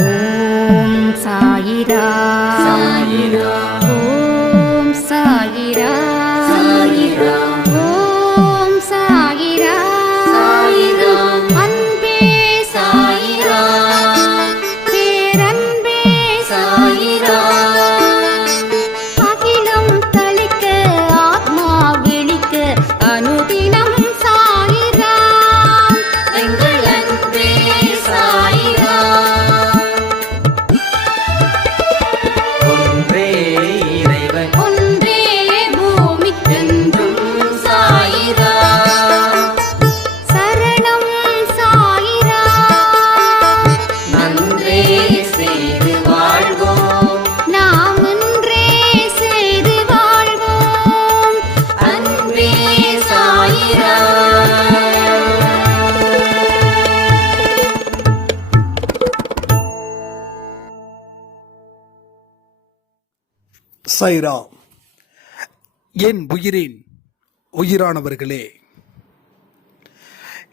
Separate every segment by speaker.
Speaker 1: ஓம் சாயிரா
Speaker 2: சைரா என் உயிரின் உயிரானவர்களே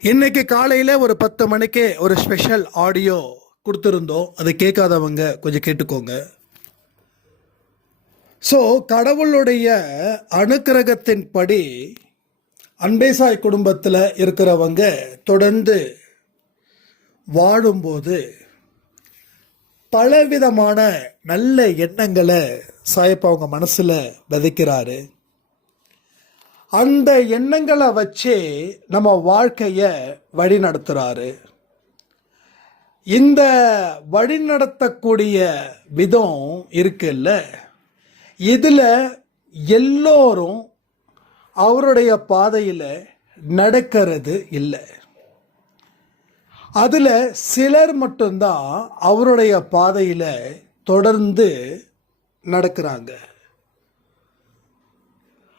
Speaker 2: இன்னைக்கு காலையில் ஒரு பத்து மணிக்கு ஒரு ஸ்பெஷல் ஆடியோ கொடுத்துருந்தோம். அதை கேட்காதவங்க கொஞ்சம் கேட்டுக்கோங்க. ஸோ கடவுளுடைய அனுக்கிரகத்தின்படி அன்பேசாய் குடும்பத்தில் இருக்கிறவங்க தொடர்ந்து வாழும்போது பலவிதமான நல்ல எண்ணங்களை சாயப்பா அவங்க மனசில் விதைக்கிறாரு. அந்த எண்ணங்களை வச்சே நம்ம வாழ்க்கையை வழி நடத்துகிறாரு இந்த வழி நடத்தக்கூடிய விதம் இருக்குல்ல. இதில் எல்லோரும் அவருடைய பாதையில் நடக்கிறது இல்லை. அதில் சிலர் மட்டும்தான் அவருடைய பாதையில் தொடர்ந்து நடக்கிறாங்க.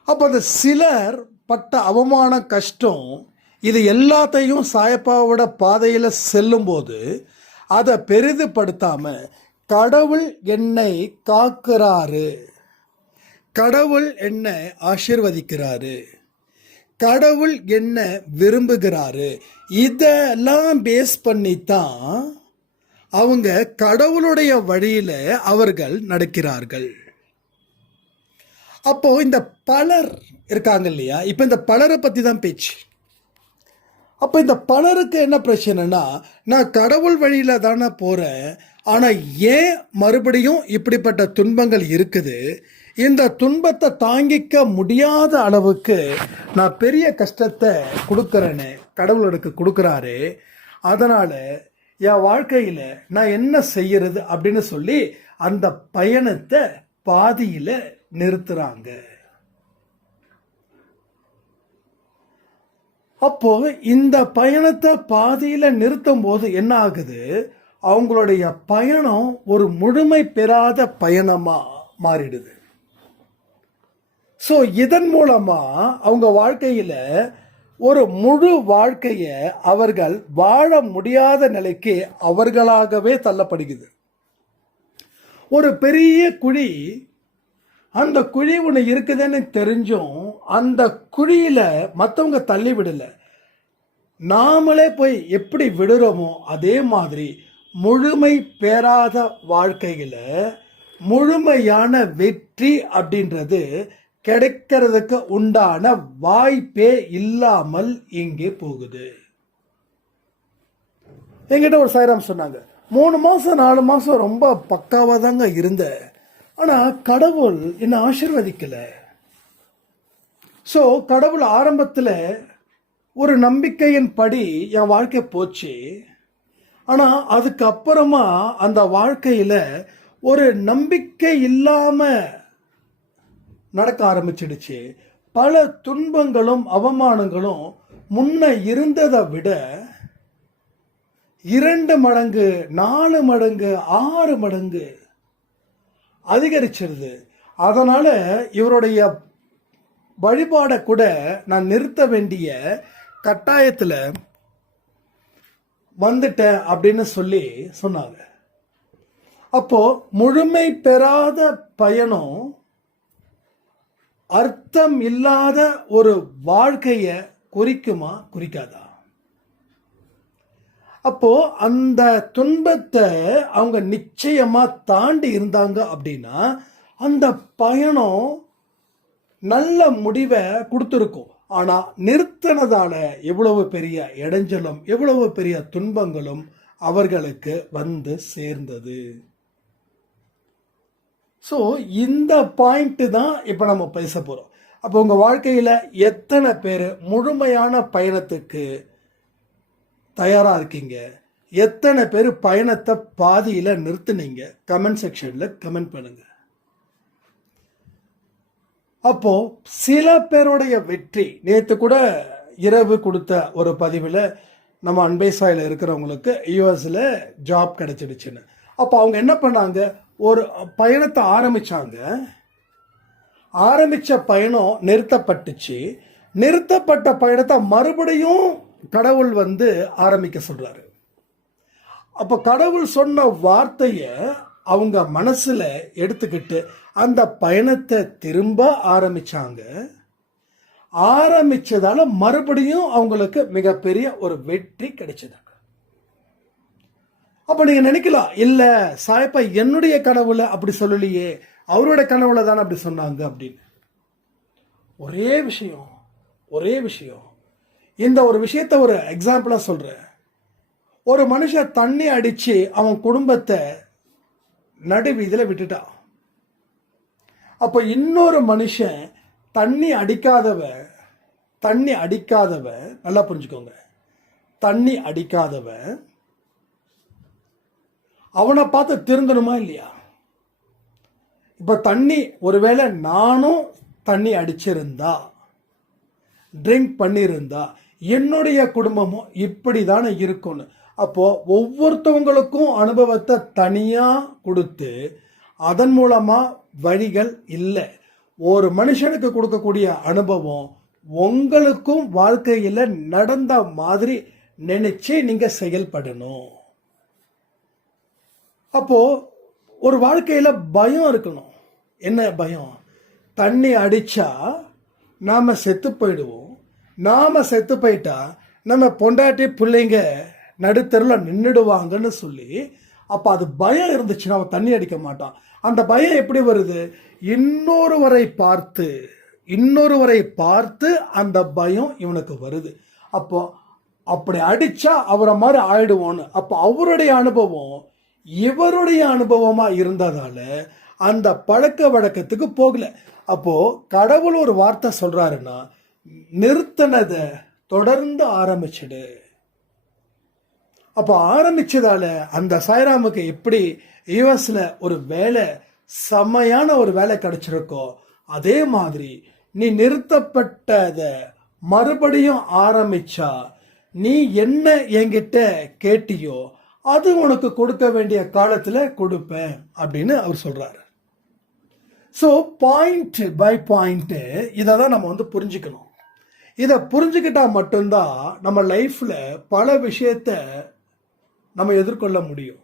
Speaker 2: அப்போ அந்த சிலர் பட்ட அவமான கஷ்டம் இது எல்லாத்தையும் சாயப்பாவோட பாதையில் செல்லும்போது அதை பெரிதுபடுத்தாமல் கடவுள் என்னை காக்கிறாரு. கடவுள் என்னை ஆசிர்வதிக்கிறாரு. கடவுள் என்ன விரும்புகிறாரு? இதெல்லாம் பேஸ் பண்ணி தான் அவங்க கடவுளுடைய வழியில் அவர்கள் நடக்கிறார்கள். அப்போ இந்த பலர் இருக்காங்க இல்லையா? இப்போ இந்த பலரை பற்றி தான் பேச்சு. அப்போ இந்த பலருக்கு என்ன பிரச்சனைனா நான் கடவுள் வழியில் தானே போகிறேன் ஆனால் ஏன் மறுபடியும் இப்படிப்பட்ட துன்பங்கள் இருக்குது? இந்த துன்பத்தை தாங்கிக்க முடியாத அளவுக்கு நான் பெரிய கஷ்டத்தை கொடுக்குறேன்னு கடவுள் எனக்கு கொடுக்குறாரு. அதனால் என் வாழ்க்கையில் நான் என்ன செய்யறது அப்படின்னு சொல்லி அந்த பயணத்தை பாதியில் நிறுத்துறாங்க. அப்போ இந்த பயணத்தை பாதியில் நிறுத்தும் போது என்ன ஆகுது? அவங்களுடைய பயணம் ஒரு முழுமை பெறாத பயணமாக மாறிடுது. ஸோ இதன் மூலமாக அவங்க வாழ்க்கையில் ஒரு முழு வாழ்க்கையை அவர்கள் வாழ முடியாத நிலைக்கு அவர்களாகவே தள்ளப்படுகிறது. ஒரு பெரிய குழி அந்த குழி ஒன்று இருக்குதுன்னு தெரிஞ்சும் அந்த குழியில் மற்றவங்க தள்ளி விடலை. நாமளே போய் எப்படி விடுறோமோ அதே மாதிரி முழுமை பெறாத வாழ்க்கையில் முழுமையான வெற்றி அப்படின்றது கிடைக்கிறதுக்கு உண்டான வாய்ப்பே இல்லாமல் இங்கே போகுது. எங்கிட்ட ஒரு சாய்ராம் சொன்னாங்க மூணு மாசம் நாலு மாசம் ரொம்ப பக்காவா தாங்க இருந்தேன் ஆனா கடவுள் என்னை ஆசிர்வதிக்கல. ஸோ கடவுள் ஆரம்பத்தில் ஒரு நம்பிக்கையின் படி என் வாழ்க்கை போச்சு. ஆனால் அதுக்கப்புறமா அந்த வாழ்க்கையில் ஒரு நம்பிக்கை இல்லாமல் நடக்க ஆரம்பிச்சிடுச்சு. பல துன்பங்களும் அவமானங்களும் முன்ன இருந்ததை விட இரண்டு மடங்கு நாலு மடங்கு ஆறு மடங்கு அதிகரிச்சிருது. அதனால இவருடைய வழிபாடை கூட நான் நிறுத்த வேண்டிய கட்டாயத்தில் வந்துட்டேன் அப்படின்னு சொல்லி சொன்னாங்க. அப்போ முழுமை பெறாத பயணம் அர்த்தம் இல்லாத ஒரு வாழ்க்கைய குறிக்குமா? குறிக்காதா? அப்போ அந்த துன்பத்தை அவங்க நிச்சயமா தாண்டி இருந்தாங்க அப்படின்னா அந்த பயணம் நல்ல முடிவை கொடுத்துருக்கும். ஆனா நிறுத்தினதால எவ்வளவு பெரிய இடைஞ்சலும் எவ்வளவு பெரிய துன்பங்களும் அவர்களுக்கு வந்து சேர்ந்தது. ஸோ இந்த பாயிண்ட்டு தான் இப்போ நம்ம பேச போகிறோம் அப்போ உங்கள் வாழ்க்கையில் எத்தனை பேர் முழுமையான பயணத்துக்கு தயாராக இருக்கீங்க? எத்தனை பேர் பயணத்தை பாதியில் நிறுத்துனீங்க? கமெண்ட் செக்ஷனில் கமெண்ட் பண்ணுங்கள் அப்போ சில பேருடைய வெற்றி நேற்று கூட இரவு கொடுத்த ஒரு பதிவில் நம்ம அன்பேசாயில் இருக்கிறவங்களுக்கு யூஎஸில் ஜாப் கிடைச்சிடுச்சுன்னு. அப்போ அவங்க என்ன பண்ணாங்க? ஒரு பயணத்தை ஆரம்பித்தாங்க ஆரம்பித்த பயணம் நிறுத்தப்பட்டுச்சு. நிறுத்தப்பட்ட பயணத்தை மறுபடியும் கடவுள் வந்து ஆரம்பிக்க சொல்கிறாரு அப்போ கடவுள் சொன்ன வார்த்தையை அவங்க மனசில் எடுத்துக்கிட்டு அந்த பயணத்தை திரும்ப ஆரம்பித்தாங்க ஆரம்பிச்சதால மறுபடியும் அவங்களுக்கு மிகப்பெரிய ஒரு வெற்றி கிடைச்சது. அப்போ நீங்கள் நினைக்கலாம் இல்லை சாயப்பா என்னுடைய கனவுல அப்படி சொல்லலையே அவரோட கனவுல தானே அப்படி சொன்னாங்க அப்படின்னு. ஒரே விஷயம் ஒரே விஷயம். இந்த ஒரு விஷயத்த ஒரு எக்ஸாம்பிளாக சொல்கிறேன் ஒரு மனுஷன் தண்ணி அடித்து அவன் குடும்பத்தை நடுவீதியில் விட்டுட்டான். அப்போ இன்னொரு மனுஷன் தண்ணி அடிக்காதவ தண்ணி அடிக்காதவ நல்லா புரிஞ்சுக்கோங்க. தண்ணி அடிக்காதவன் அவனை பார்த்து திருந்தணுமா இல்லையா? இப்போ தண்ணி ஒருவேளை நானும் தண்ணி அடிச்சிருந்தா ட்ரிங்க் பண்ணியிருந்தா என்னுடைய குடும்பமும் இப்படி தானே இருக்கும்னு. அப்போது ஒவ்வொருத்தவங்களுக்கும் அனுபவத்தை தனியாக கொடுத்து அதன் மூலமாக வழிகள் இல்லை. ஒரு மனுஷனுக்கு கொடுக்கக்கூடிய அனுபவம் உங்களுக்கும் வாழ்க்கையில் நடந்த மாதிரி நினச்சி நீங்கள் செயல்படணும். அப்போது ஒரு வாழ்க்கையில் பயம் இருக்கணும். என்ன பயம்? தண்ணி அடித்தா நாம் செத்து போயிடுவோம். நாம் செத்து போயிட்டா நம்ம பொண்டாட்டி பிள்ளைங்க நடுத்தருவில் நின்றுடுவாங்கன்னு சொல்லி அப்போ அது பயம் இருந்துச்சுன்னா அவன் தண்ணி அடிக்க மாட்டான். அந்த பயம் எப்படி வருது? இன்னொருவரை பார்த்து இன்னொருவரை பார்த்து அந்த பயம் இவனுக்கு வருது. அப்போ அப்படி அடித்தா அவரை மாதிரி ஆயிடுவோன்னு அப்போ அவருடைய அனுபவம் இவருடைய அனுபவமா இருந்ததால அந்த பழக்க வழக்கத்துக்கு போகல. அப்போ கடவுள் ஒரு வார்த்தை சொல்றாருன்னா நிறுத்தினதை தொடர்ந்து ஆரம்பிச்சிடு. அப்போ ஆரம்பிச்சதால அந்த சாய்ராமுக்கு எப்படி யூஎஸ்ல ஒரு வேலை செம்மையான ஒரு வேலை கிடைச்சிருக்கோ அதே மாதிரி நீ நிறுத்தப்பட்டத மறுபடியும் ஆரம்பிச்சா நீ என்ன என்கிட்ட கேட்டியோ அது உனக்கு கொடுக்க வேண்டிய காலத்தில் கொடுப்பேன் அப்படின்னு அவர் சொல்கிறாரு ஸோ பாயிண்ட் பை பாயிண்ட்டு இதை தான் நம்ம வந்து புரிஞ்சுக்கணும். இதை புரிஞ்சுக்கிட்டா மட்டும்தான் நம்ம லைஃப்பில் பல விஷயத்த நம்ம எதிர்கொள்ள முடியும்.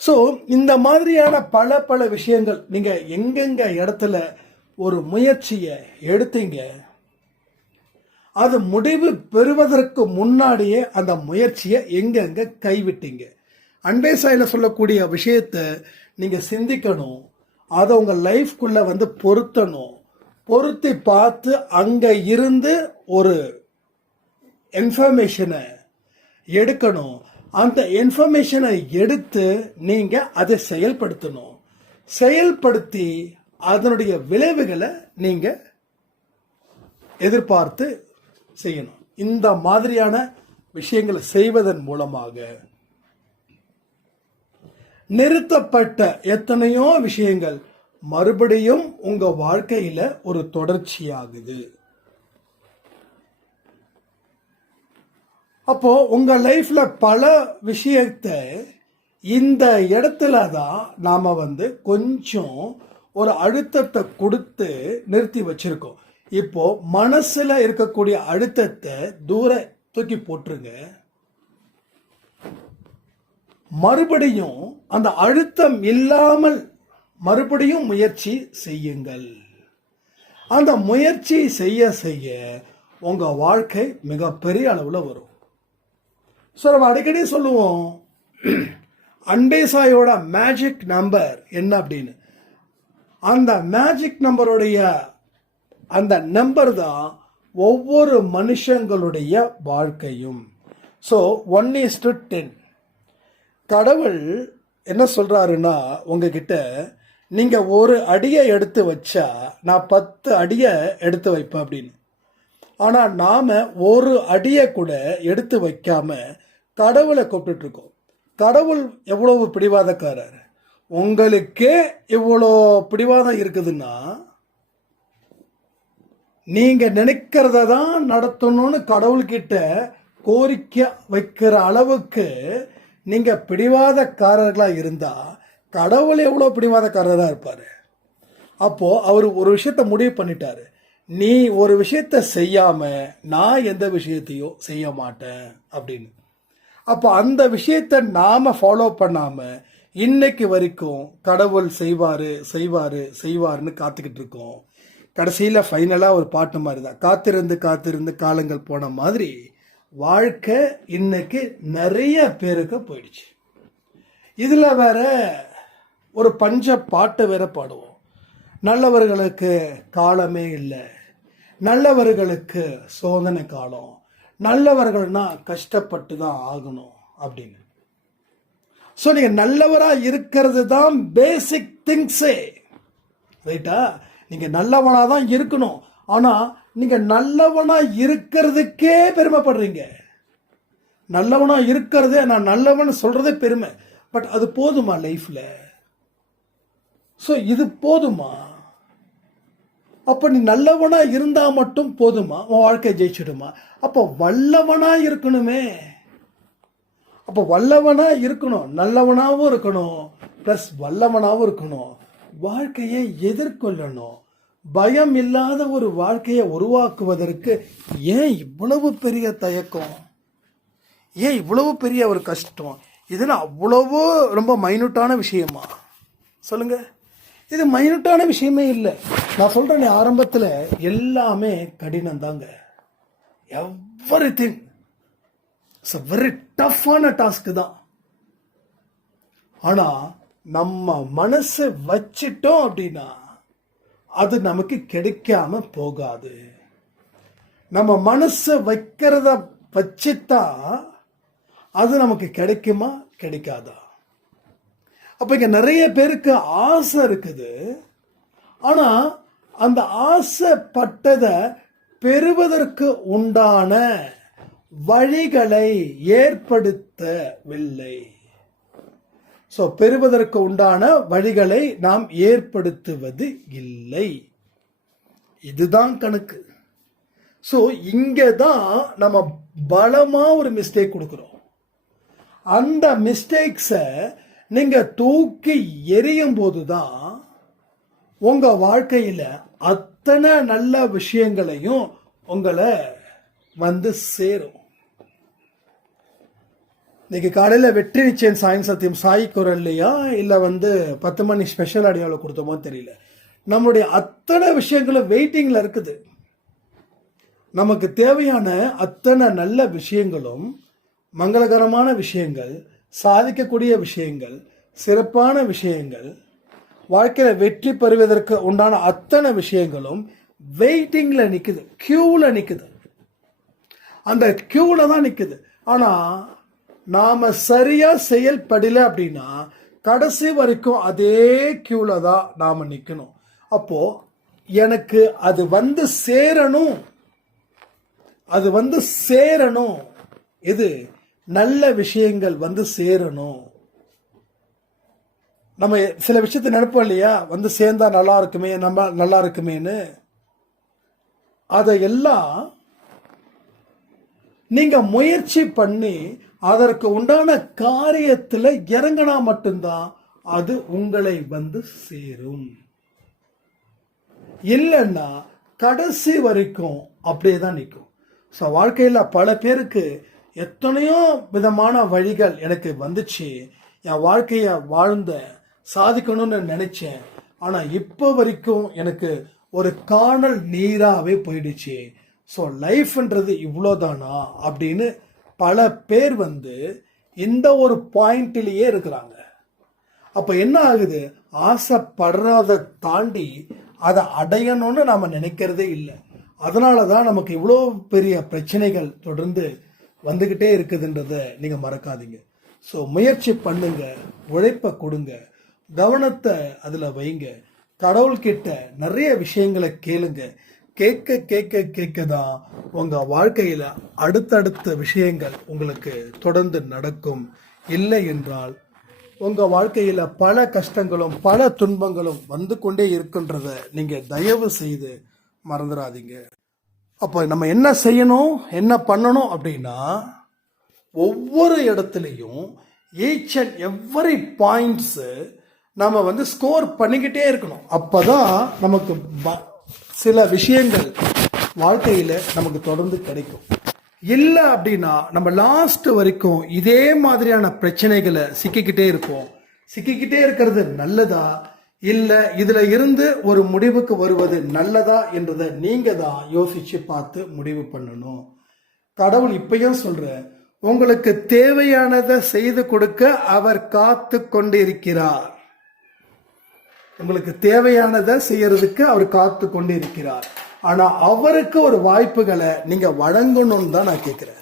Speaker 2: ஸோ இந்த மாதிரியான பல பல விஷயங்கள் நீங்கள் எங்கெங்க இடத்துல ஒரு முயற்சியை எடுத்தீங்க அது முடிவு பெறுவதற்கு முன்னாடியே அந்த முயற்சியை எங்கெங்க கைவிட்டீங்க? அன்பே சாயில சொல்லக்கூடிய விஷயத்த நீங்க சிந்திக்கணும். அதை உங்க லைஃப்குள்ள வந்து பொருத்தணும். பொருத்தி பார்த்து அங்க இருந்து ஒரு இன்ஃபர்மேஷனை எடுக்கணும். அந்த இன்ஃபர்மேஷனை எடுத்து நீங்க அதை செயல்படுத்தணும். செயல்படுத்தி அதனுடைய விளைவுகளை நீங்க எதிர்பார்த்து செய்யணும். இந்த மாதிரியான விஷயங்களை செய்வதன் மூலமாக நிறுத்தப்பட்ட எத்தனையோ விஷயங்கள் மறுபடியும் உங்க வாழ்க்கையில ஒரு தொடர்ச்சியாகுது. அப்போ உங்க லைஃப்ல பல விஷயத்தை இந்த இடத்துல தான் நாம வந்து கொஞ்சம் ஒரு அழுத்தத்தை கொடுத்து நிறுத்தி வச்சிருக்கோம். இப்போ மனசுல இருக்கக்கூடிய அழுத்தத்தை தூர தூக்கி போட்டுருங்க. மறுபடியும் அந்த அழுத்தம் இல்லாமல் மறுபடியும் முயற்சி செய்யுங்கள். அந்த முயற்சி செய்ய செய்ய உங்கள் வாழ்க்கை மிகப்பெரிய அளவில் வரும். ஸோ நம்ம அடிக்கடி சொல்லுவோம் அன்பேசாயோட மேஜிக் நம்பர் என்ன அப்படின்னு? அந்த மேஜிக் நம்பருடைய அந்த நம்பர் தான் ஒவ்வொரு மனுஷங்களுடைய வாழ்க்கையும். So one is to ten கடவுள் என்ன சொல்கிறாருன்னா உங்ககிட்ட நீங்கள் ஒரு அடியை எடுத்து வச்சா நான் பத்து அடியை எடுத்து வைப்பேன் அப்படின்னு. ஆனால் நாம் ஒரு அடியை கூட எடுத்து வைக்காம கடவுளை கூப்பிட்டுட்ருக்கோம் கடவுள் எவ்வளவு பிடிவாதக்காரர்? உங்களுக்கே இவ்வளோ பிடிவாதம் இருக்குதுன்னா நீங்க நினைக்கிறத தான் நடத்தணும்னு கடவுள்கிட்ட கோரிக்கை வைக்கிற அளவுக்கு நீங்க பிடிவாதக்காரர்களா இருந்தா கடவுள் எவ்வளோ பிடிவாதக்காரராக இருப்பார்? அப்போ அவர் ஒரு விஷயத்த முடிவு பண்ணிட்டாரு. நீ ஒரு விஷயத்த செய்யாம நான் எந்த விஷயத்தையும் செய்ய மாட்டேன் அப்படின்னு. அப்போ அந்த விஷயத்த நாம ஃபாலோ பண்ணாம இன்னைக்கு வரைக்கும் கடவுள் செய்வாரு செய்வாரு செய்வாருன்னு காத்துக்கிட்டு இருக்கோம். கடைசியில் ஃபைனலாக ஒரு பாட்டு மாதிரி தான் காத்திருந்து காத்திருந்து காலங்கள் போன மாதிரி வாழ்க்கை இன்னைக்கு நிறைய பேருக்கு போயிடுச்சு. இதில் வேற ஒரு பஞ்ச பாட்டு வேற பாடுவோம். நல்லவர்களுக்கு காலமே இல்லை. நல்லவர்களுக்கு சோதனை காலம். நல்லவர்கள்னா கஷ்டப்பட்டு தான் ஆகணும் அப்படின்னு. ஸோ நீங்கள் நல்லவராக இருக்கிறது தான் பேசிக் திங்ஸே ரைட்டா நீங்கள் நல்லவனாக தான் இருக்கணும். ஆனால் நீங்கள் நல்லவனாக இருக்கிறதுக்கே பெருமைப்படுறீங்க. நல்லவனா இருக்கிறதே நான் நல்லவன் சொல்றதே பெருமை. பட் அது போதுமா லைஃப்ல ஸோ இது போதுமா? அப்ப நீ நல்லவனா இருந்தா மட்டும் போதுமா? உன் வாழ்க்கை ஜெயிச்சிடுமா? அப்போ வல்லவனா இருக்கணுமே. அப்போ வல்லவனா இருக்கணும். நல்லவனாவும் இருக்கணும். ப்ளஸ் வல்லவனாவும் இருக்கணும். வாழ்க்கையை எதிர்கொள்ளணும். பயம் இல்லாத ஒரு வாழ்க்கையை உருவாக்குவதற்கு ஏன் இவ்வளவு பெரிய தயக்கம்? ஏன் இவ்வளவு பெரிய ஒரு கஷ்டம்? இதில் அவ்வளவோ ரொம்ப மைனூட்டான விஷயமா? சொல்லுங்க. இது மைனூட்டான விஷயமே இல்லை. நான் சொல்கிறேன் ஆரம்பத்தில் எல்லாமே கடினம் தாங்க everything it's a very டஃப்பான டாஸ்க் தான். ஆனால் நம்ம மனசை வச்சிட்டோம் அப்படின்னா அது நமக்கு கிடைக்காம போகாது. நம்ம மனசை வைக்கிறத வச்சுத்தான் அது நமக்கு கிடைக்குமா? கிடைக்காதா? அப்போ இங்கே நிறைய பேருக்கு ஆசை இருக்குது. ஆனால் அந்த ஆசைப்பட்டதை பெறுவதற்கு உண்டான வழிகளை ஏற்படுத்தவில்லை. ஸோ பெறுவதற்கு உண்டான வழிகளை நாம் ஏற்படுத்துவது இல்லை. இதுதான் கணக்கு. ஸோ இங்கே தான் நம்ம பலமாக ஒரு மிஸ்டேக் கொடுக்குறோம். அந்த மிஸ்டேக்ஸை நீங்கள் தூக்கி எறியும் போது தான் உங்கள் வாழ்க்கையில் அத்தனை நல்ல விஷயங்களையும் உங்களை வந்து சேரும். இன்னைக்கு காலையில் வெற்றி நிச்சயம் சாயம் சத்தியம் சாய் குரல்லையா இல்லை வந்து பத்து மணி ஸ்பெஷல் அடியாவில் கொடுத்தோமோ தெரியல. நம்மளுடைய அத்தனை விஷயங்களும் வெயிட்டிங்கில் இருக்குது. நமக்கு தேவையான அத்தனை நல்ல விஷயங்களும் மங்களகரமான விஷயங்கள் சாதிக்கக்கூடிய விஷயங்கள் சிறப்பான விஷயங்கள் வாழ்க்கையில் வெற்றி பெறுவதற்கு உண்டான அத்தனை விஷயங்களும் வெயிட்டிங்கில் நிற்குது க்யூவில் நிற்குது அந்த க்யூவில் தான் நிற்குது ஆனால் நாம் சரியாக செயல்படல அப்படின்னா கடைசி வரைக்கும் அதே க்யூவில் தான் நாம் நிற்கணும் அப்போது எனக்கு அது வந்து சேரணும். அது வந்து சேரணும். இது நல்ல விஷயங்கள் வந்து சேரணும். நம்ம சில விஷயத்த நினைப்போம் இல்லையா? வந்து சேர்ந்தா நல்லா இருக்குமே நம்ம நல்லா இருக்குமேன்னு. அதையெல்லாம் நீங்க முயற்சி பண்ணி அதற்கு உண்டான காரியத்தில் இறங்கினா மட்டும்தான் அது உங்களை வந்து சேரும். இல்லைன்னா கடைசி வரைக்கும் அப்படியே தான் நிற்கும். ஸோ வாழ்க்கையில் பல பேருக்கு எத்தனையோ விதமான வழிகள் எனக்கு வந்துச்சு. என் வாழ்க்கையை வாழ்ந்த சாதிக்கணும்னு நினச்சேன். ஆனால் இப்போ வரைக்கும் எனக்கு ஒரு காணல் நீராகவே போயிடுச்சு. ஸோ லைஃப்ன்றது இவ்வளோதானா? அப்படின்னு பல பேர் வந்து இந்த ஒரு பாயிண்ட்லேயே இருக்கிறாங்க. அப்போ என்ன ஆகுது? ஆசைப்படுறதை தாண்டி அதை அடையணும்னு நாம் நினைக்கிறதே இல்லை. அதனால தான் நமக்கு இவ்வளோ பெரிய பிரச்சனைகள் தொடர்ந்து வந்துக்கிட்டே இருக்குதுன்றத நீங்கள் மறக்காதீங்க. ஸோ முயற்சி பண்ணுங்க உழைப்பை கொடுங்க கவனத்தை அதில் வைங்க கடவுள்கிட்ட நிறைய விஷயங்களை கேளுங்க. கேட்க கேட்க கேட்க தான் உங்கள் வாழ்க்கையில் அடுத்தடுத்த விஷயங்கள் உங்களுக்கு தொடர்ந்து நடக்கும். இல்லை என்றால் உங்கள் வாழ்க்கையில் பல கஷ்டங்களும் பல துன்பங்களும் வந்து கொண்டே இருக்கின்றத நீங்கள் தயவு செய்து மறந்துடாதீங்க அப்போ நம்ம என்ன செய்யணும் என்ன பண்ணணும் அப்படின்னா ஒவ்வொரு இடத்துலையும் ஈச் அண்ட் எவ்வரி பாயிண்ட்ஸு நம்ம வந்து ஸ்கோர் பண்ணிக்கிட்டே இருக்கணும். அப்போ தான் நமக்கு ப- சில விஷயங்கள் வாழ்க்கையில் நமக்கு தொடர்ந்து கிடைக்கும். இல்லை அப்படின்னா நம்ம லாஸ்ட் வரைக்கும் இதே மாதிரியான பிரச்சனைகளை சிக்கிக்கிட்டே இருப்போம். சிக்கிக்கிட்டே இருக்கிறது நல்லதா? இல்லை இதில் இருந்து ஒரு முடிவுக்கு வருவது நல்லதா என்றதை நீங்கள் தான் யோசித்து பார்த்து முடிவு பண்ணணும். கடவுள் இப்பயும் சொல்கிற உங்களுக்கு தேவையானதை செய்து கொடுக்க அவர் காத்து கொண்டிருக்கிறார் உங்களுக்கு தேவையானதை செய்யறதுக்கு அவர் காத்து கொண்டு இருக்கிறார் ஆனா அவருக்கு ஒரு வாய்ப்புகளை நீங்க வழங்கணும்னு தான் நான் கேட்கிறேன்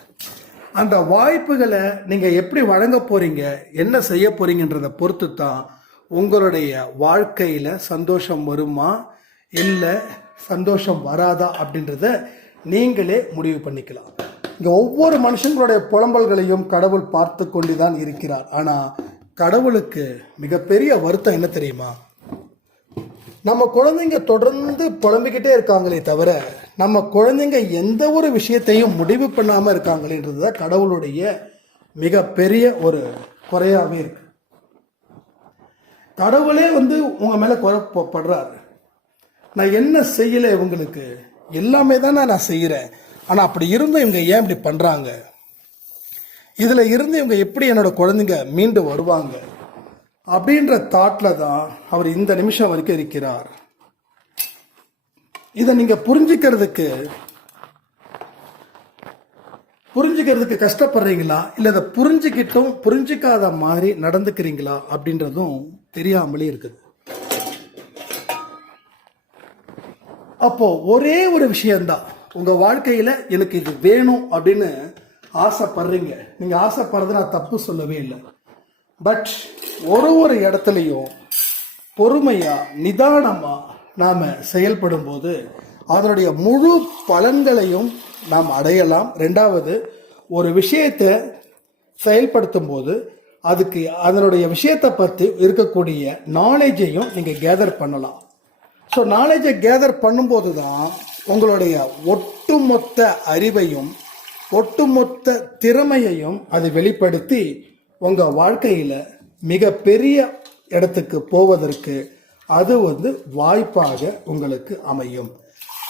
Speaker 2: அந்த வாய்ப்புகளை நீங்க எப்படி வழங்க போறீங்க என்ன செய்ய போறீங்கன்றதை பொறுத்து தான் உங்களுடைய வாழ்க்கையில சந்தோஷம் வருமா இல்லை சந்தோஷம் வராதா அப்படின்றத நீங்களே முடிவு பண்ணிக்கலாம். இங்கே ஒவ்வொரு மனுஷங்களுடைய புலம்பல்களையும் கடவுள் பார்த்து கொண்டு தான் இருக்கிறார். ஆனால் கடவுளுக்கு மிகப்பெரிய வருத்தம் என்ன தெரியுமா? நம்ம குழந்தைங்க தொடர்ந்து புலம்பிக்கிட்டே இருக்காங்களே தவிர நம்ம குழந்தைங்க எந்த ஒரு விஷயத்தையும் முடிவு பண்ணாமல் இருக்காங்களேன்றது தான் கடவுளுடைய மிகப்பெரிய ஒரு குறையாவே இருக்கு. கடவுளே வந்து உங்கள் மேலே குறைப்படுறாரு நான் என்ன செய்யல இவங்களுக்கு? எல்லாமே தானே நான் செய்கிறேன் ஆனால் அப்படி இருந்தும் இவங்க ஏன் இப்படி பண்ணுறாங்க இதில் இருந்து இவங்க எப்படி என்னோட குழந்தைங்க மீண்டு வருவாங்க? அப்படின்ற தாட்டில் தான் அவர் இந்த நிமிஷம் வரைக்கும் இருக்கிறார். இதை நீங்கள் புரிஞ்சுக்கிறதுக்கு புரிஞ்சுக்கிறதுக்கு கஷ்டப்படுறீங்களா? இல்லை இதை புரிஞ்சுக்கிட்டும் புரிஞ்சுக்காத மாதிரி நடந்துக்கிறீங்களா? அப்படின்றதும் தெரியாமலே இருக்குது. அப்போ ஒரே ஒரு விஷயம்தான். உங்க வாழ்க்கையில எனக்கு இது வேணும் அப்படின்னு ஆசைப்படுறீங்க. நீங்க ஆசைப்படுறது நான் தப்பு சொல்லவே இல்லை. பட் ஒரு ஒரு இடத்துலையும் பொறுமையாக நிதானமாக நாம் செயல்படும் போது அதனுடைய முழு பலன்களையும் நாம் அடையலாம். ரெண்டாவது ஒரு விஷயத்தை செயல்படுத்தும் போது அதுக்கு அதனுடைய விஷயத்தை பற்றி இருக்கக்கூடிய நாலேஜையும் நீங்கள் கேதர் பண்ணலாம். ஸோ நாலேஜை கேதர் பண்ணும்போது தான் உங்களுடைய ஒட்டுமொத்த அறிவையும் ஒட்டுமொத்த திறமையையும் அது வெளிப்படுத்தி உங்கள் வாழ்க்கையில் மிகப்பெரிய இடத்துக்கு போவதற்கு அது வந்து வாய்ப்பாக உங்களுக்கு அமையும்.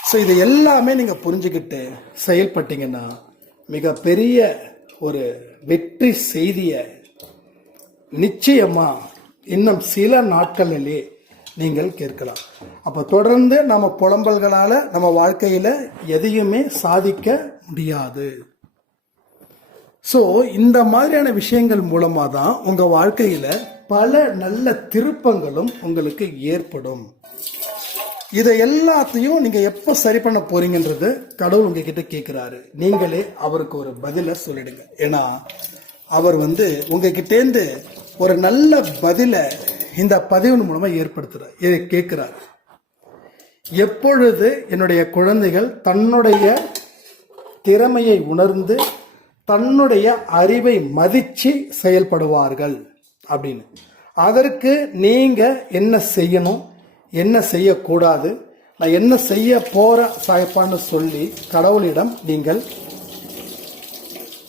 Speaker 2: ஸோ இது எல்லாமே நீங்கள் புரிஞ்சுக்கிட்டு செயல்பட்டீங்கன்னா மிகப்பெரிய ஒரு வெற்றி செய்தியை நிச்சயமா இன்னும் சில நாட்களிலே நீங்கள் கேட்கலாம். அப்போ தொடர்ந்து நம்ம புலம்பல்களால் நம்ம வாழ்க்கையில் எதையுமே சாதிக்க முடியாது. ஸோ இந்த மாதிரியான விஷயங்கள் மூலமாக தான் உங்கள் வாழ்க்கையில் பல நல்ல திருப்பங்களும் உங்களுக்கு ஏற்படும். இதை எல்லாத்தையும் நீங்கள் எப்போ சரி பண்ண போறீங்கன்றது கடவுள் உங்ககிட்ட கேட்குறாரு நீங்களே அவருக்கு ஒரு பதிலை சொல்லிடுங்க. ஏன்னா அவர் வந்து உங்ககிட்டேருந்து ஒரு நல்ல பதிலை இந்த பதிவின் மூலமாக ஏற்படுத்துகிறார் இதை கேட்குறாரு எப்பொழுது என்னுடைய குழந்தைகள் தன்னுடைய திறமையை உணர்ந்து தன்னுடைய அறிவை மதிச்சு செயல்படுவார்கள் அப்படின்னு. அதற்கு நீங்க என்ன செய்யணும்? என்ன செய்யக்கூடாது? நான் என்ன செய்ய போற சாய்ப்பான்னு சொல்லி கடவுளிடம் நீங்கள்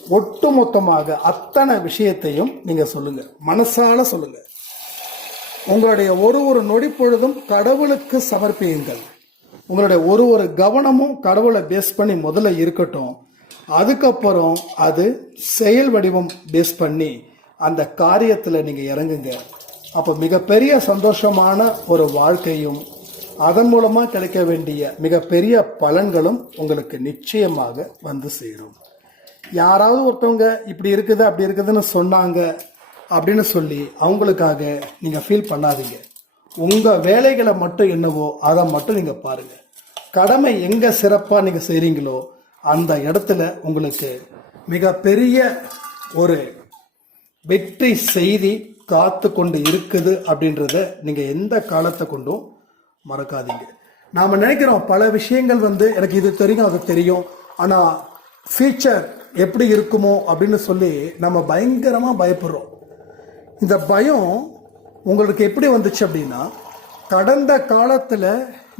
Speaker 2: ஒட்டுமொத்தமாக அத்தனை விஷயத்தையும் நீங்க சொல்லுங்க. மனசால சொல்லுங்க. உங்களுடைய ஒரு ஒரு நொடி பொழுதும் கடவுளுக்கு சமர்ப்பியுங்கள். உங்களுடைய ஒரு ஒரு கவனமும் கடவுளை பேஸ் பண்ணி முதல்ல இருக்கட்டும். அதுக்கப்புறம் அது செயல் வடிவம் பேஸ் பண்ணி அந்த காரியத்தில் நீங்கள் இறங்குங்க. அப்போ மிகப்பெரிய சந்தோஷமான ஒரு வாழ்க்கையும் அதன் மூலமாக கிடைக்க வேண்டிய மிகப்பெரிய பலன்களும் உங்களுக்கு நிச்சயமாக வந்து சேரும். யாராவது ஒருத்தவங்க இப்படி இருக்குது அப்படி இருக்குதுன்னு சொன்னாங்க அப்படின்னு சொல்லி அவங்களுக்காக நீங்கள் ஃபீல் பண்ணாதீங்க. உங்கள் வேலைகளை மட்டும் என்னவோ அதை மட்டும் நீங்கள் பாருங்கள் கடமை எங்கே சிறப்பாக நீங்கள் செய்கிறீங்களோ அந்த இடத்துல உங்களுக்கு மிகப்பெரிய ஒரு வெற்றி செய்தி காத்து கொண்டு இருக்குது அப்படின்றத நீங்கள் எந்த காலத்தை கொண்டும் மறக்காதீங்க. நாம் நினைக்கிறோம் பல விஷயங்கள் வந்து எனக்கு இது தெரியும் அது தெரியும். ஆனால் ஃபியூச்சர் எப்படி இருக்குமோ அப்படின்னு சொல்லி நம்ம பயங்கரமாக பயப்படுறோம். இந்த பயம் உங்களுக்கு எப்படி வந்துச்சு அப்படின்னா கடந்த காலத்தில்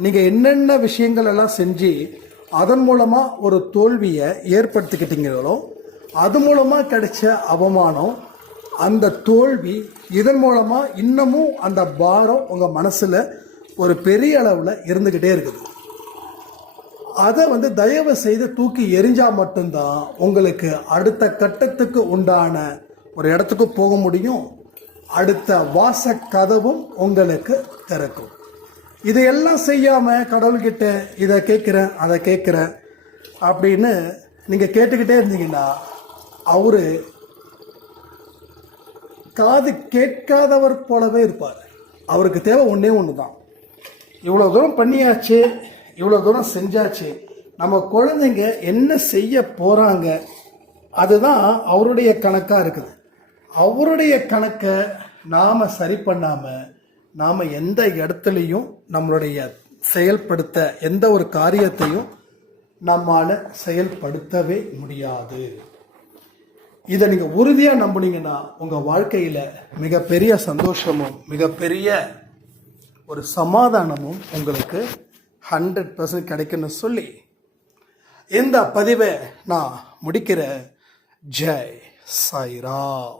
Speaker 2: நீங்கள் என்னென்ன விஷயங்கள் எல்லாம் செஞ்சு அதன் மூலமாக ஒரு தோல்வியை ஏற்படுத்திக்கிட்டீங்களோ அது மூலமாக கிடைச்ச அவமானம் அந்த தோல்வி இதன் மூலமாக இன்னமும் அந்த பாரம் உங்கள் மனசில் ஒரு பெரிய அளவில் இருந்துக்கிட்டே இருக்குது. அதை வந்து தயவு செய்து தூக்கி எரிஞ்சால் மட்டும்தான் உங்களுக்கு அடுத்த கட்டத்துக்கு உண்டான ஒரு இடத்துக்கு போக முடியும். அடுத்த வாச கதவும் உங்களுக்கு திறக்கும். இதையெல்லாம் செய்யாம கடவுள்கிட்ட இதை கேட்குறேன் அதை கேட்குறேன் அப்படின்னு நீங்கள் கேட்டுக்கிட்டே இருந்தீங்கன்னா அவர் காது கேட்காதவர் போலவே இருப்பார். அவருக்கு தேவை ஒன்றே ஒன்று தான் இவ்வளோ தூரம் பண்ணியாச்சு இவ்வளோ தூரம் செஞ்சாச்சு. நம்ம குழந்தைங்க என்ன செய்ய போகிறாங்க அதுதான் அவருடைய கணக்காக இருக்குது. அவருடைய கணக்கை நாம் சரி பண்ணாமல் நாம் எந்த இடத்துலையும் நம்மளுடைய செயல்படுத்த எந்த ஒரு காரியத்தையும் நம்மால் செயல்படுத்தவே முடியாது. இதை நீங்கள் உறுதியாக நம்புனீங்கன்னா உங்கள் வாழ்க்கையில் மிகப்பெரிய சந்தோஷமும் மிகப்பெரிய ஒரு சமாதானமும் உங்களுக்கு ஹண்ட்ரட் பர்சன்ட் கிடைக்குன்னு சொல்லி இந்த பதிவை நான் முடிக்கிற. ஜெய் சாய்ராம்